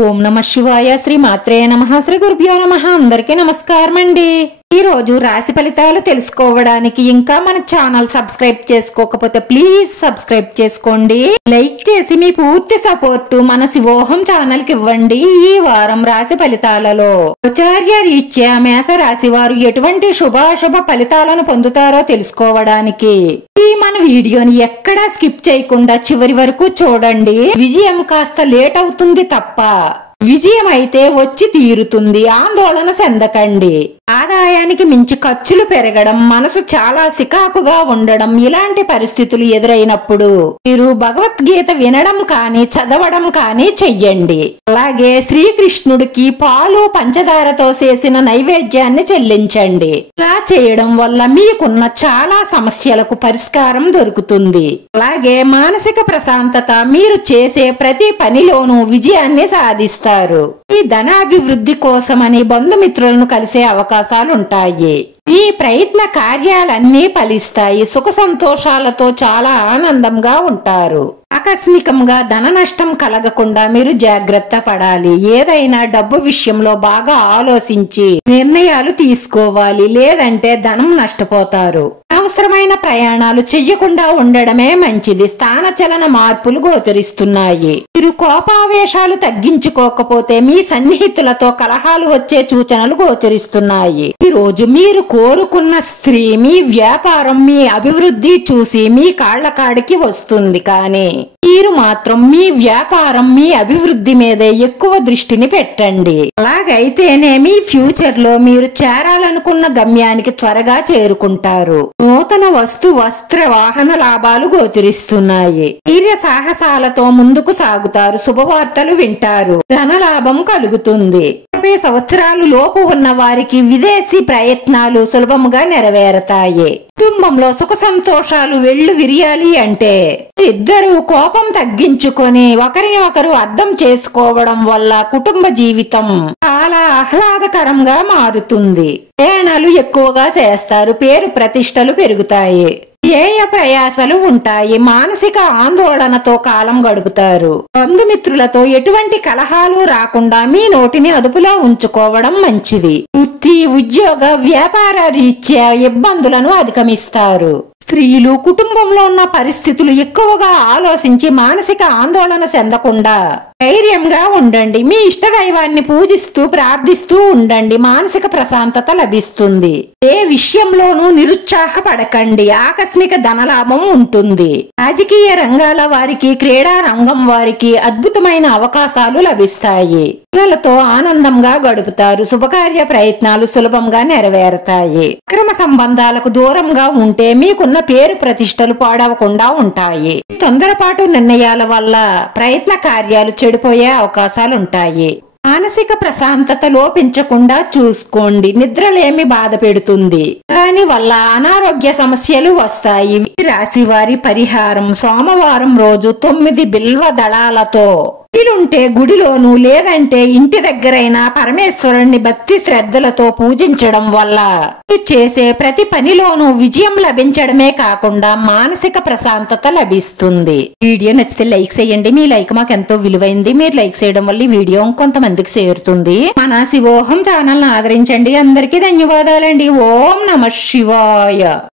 ఓం నమః శివాయ. శ్రీ మాత్రే నమః. శ్రీ గురుభ్యో నమః. అందరికీ నమస్కారం అండి. ఈ రోజు రాశి ఫలితాలు తెలుసుకోవడానికి ఇంకా మన ఛానల్ సబ్స్క్రైబ్ చేసుకోకపోతే ప్లీజ్ సబ్స్క్రైబ్ చేసుకోండి. లైక్ చేసి మీ పూర్తి సపోర్ట్ మన శివోహం ఛానల్ కి ఇవ్వండి. ఈ వారం రాశి ఫలితాలలో ఆచార్య రీత్యా మేష రాశి వారు ఎటువంటి శుభాశుభ ఫలితాలను పొందుతారో తెలుసుకోవడానికి ఈ మన వీడియోని ఎక్కడా స్కిప్ చేయకుండా చివరి వరకు చూడండి. విజయం కాస్త లేట్ అవుతుంది తప్ప విజయం అయితే వచ్చి తీరుతుంది. ఆందోళన చెందకండి. ఆదాయానికి మించి ఖర్చులు పెరగడం, మనసు చాలా సికాకుగా ఉండడం, ఇలాంటి పరిస్థితులు ఎదురైనప్పుడు మీరు భగవద్గీత వినడం కానీ చదవడం కానీ చెయ్యండి. అలాగే శ్రీకృష్ణుడికి పాలు పంచదారతో చేసిన నైవేద్యాన్ని చెల్లించండి. ఇలా చేయడం వల్ల మీకున్న చాలా సమస్యలకు పరిష్కారం దొరుకుతుంది. అలాగే మానసిక ప్రశాంతత, మీరు చేసే ప్రతి పనిలోనూ విజయాన్ని సాధిస్తారు. ఈ ధనాభివృద్ధి కోసమని బంధుమిత్రులను కలిసే అవకాశాలుంటాయి. ఈ ప్రయత్న కార్యాలన్నీ ఫలిస్తాయి. సుఖ సంతోషాలతో చాలా ఆనందంగా ఉంటారు. ఆకస్మికంగా ధన నష్టం కలగకుండా మీరు జాగ్రత్త పడాలి. ఏదైనా డబ్బు విషయంలో బాగా ఆలోచించి నిర్ణయాలు తీసుకోవాలి, లేదంటే ధనం నష్టపోతారు. అవసరమైన ప్రయాణాలు చెయ్యకుండా ఉండడమే మంచిది. స్థానచలన మార్పులు గోచరిస్తున్నాయి. మీరు కోపావేశాలు తగ్గించుకోకపోతే మీ సన్నిహితులతో కలహాలు వచ్చే సూచనలు గోచరిస్తున్నాయి. ఈ రోజు మీరు కోరుకున్న స్త్రీ మీ వ్యాపారం, మీ అభివృద్ధి చూసి మీ కాళ్ల కాడికి వస్తుంది. కానీ మీరు మాత్రం మీ వ్యాపారం, మీ అభివృద్ధి మీదే ఎక్కువ దృష్టిని పెట్టండి. అలాగైతేనే మీ ఫ్యూచర్ లో మీరు చేరాలనుకున్న గమ్యానికి త్వరగా చేరుకుంటారు. నూతన వస్త్ర వాహన లాభాలు గోచరిస్తున్నాయి. ధైర్య సాహసాలతో ముందుకు సాగుతారు. శుభవార్తలు వింటారు. ధన లాభం కలుగుతుంది. 30 సంవత్సరాలు లోపు ఉన్న వారికి విదేశీ ప్రయత్నాలు సులభముగా నెరవేరతాయి. కుటుంబంలో సుఖ సంతోషాలు వెళ్లు విరియాలి అంటే ఇద్దరు కోపం తగ్గించుకొని ఒకరిని ఒకరు అర్థం చేసుకోవడం వల్ల కుటుంబ జీవితం చాలా ఆహ్లాదకరంగా మారుతుంది. ప్రయాణాలు ఎక్కువగా చేస్తారు. పేరు ప్రతిష్టలు పెరుగుతాయి. ధ్యేయ ప్రయాసలు ఉంటాయి. మానసిక ఆందోళనతో కాలం గడుపుతారు. బంధుమిత్రులతో ఎటువంటి కలహాలు రాకుండా మీ నోటిని అదుపులో ఉంచుకోవడం మంచిది. వృత్తి, ఉద్యోగ, వ్యాపార రీత్యా ఇబ్బందులను అధిగమిస్తారు. స్త్రీలు కుటుంబంలో ఉన్న పరిస్థితులు ఎక్కువగా ఆలోచించి మానసిక ఆందోళన చెందకుండా ధైర్యంగా ఉండండి. మీ ఇష్టదైవాన్ని పూజిస్తూ ప్రార్థిస్తూ ఉండండి. మానసిక ప్రశాంతత లభిస్తుంది. ఏ విషయంలోనూ నిరుత్సాహపడకండి. ఆకస్మిక ధనలాభం ఉంటుంది. రాజకీయ రంగాల వారికి, క్రీడా రంగం వారికి అద్భుతమైన అవకాశాలు లభిస్తాయి. పిల్లలతో ఆనందంగా గడుపుతారు. శుభకార్య ప్రయత్నాలు సులభంగా నెరవేరుతాయి. అక్రమ సంబంధాలకు దూరంగా ఉంటే మీకున్న పేరు ప్రతిష్టలు పాడవకుండా ఉంటాయి. తొందరపాటు నిర్ణయాల వల్ల ప్రయత్న కార్యాలు చెడిపోయే అవకాశాలుంటాయి. మానసిక ప్రశాంతత లోపించకుండా చూసుకోండి. నిద్రలేమి బాధ పెడుతుంది. దాని వల్ల అనారోగ్య సమస్యలు వస్తాయి. రాశి వారి పరిహారం: సోమవారం రోజు 9 బిల్వ దళాలతో వీలుంటే గుడిలోను లేదంటే ఇంటి దగ్గరైనా పరమేశ్వరుణ్ణి భక్తి శ్రద్ధలతో పూజించడం వల్ల చేసే ప్రతి పనిలోనూ విజయం లభించడమే కాకుండా మానసిక ప్రశాంతత లభిస్తుంది. వీడియో నచ్చితే లైక్ చేయండి. మీ లైక్ మాకు ఎంతో విలువైంది. మీరు లైక్ చేయడం వల్ల ఈ వీడియో కొంతమందికి చేరుతుంది. మన శివోహం ఛానల్ ను ఆదరించండి. అందరికీ ధన్యవాదాలండి. ఓం నమః శివాయ.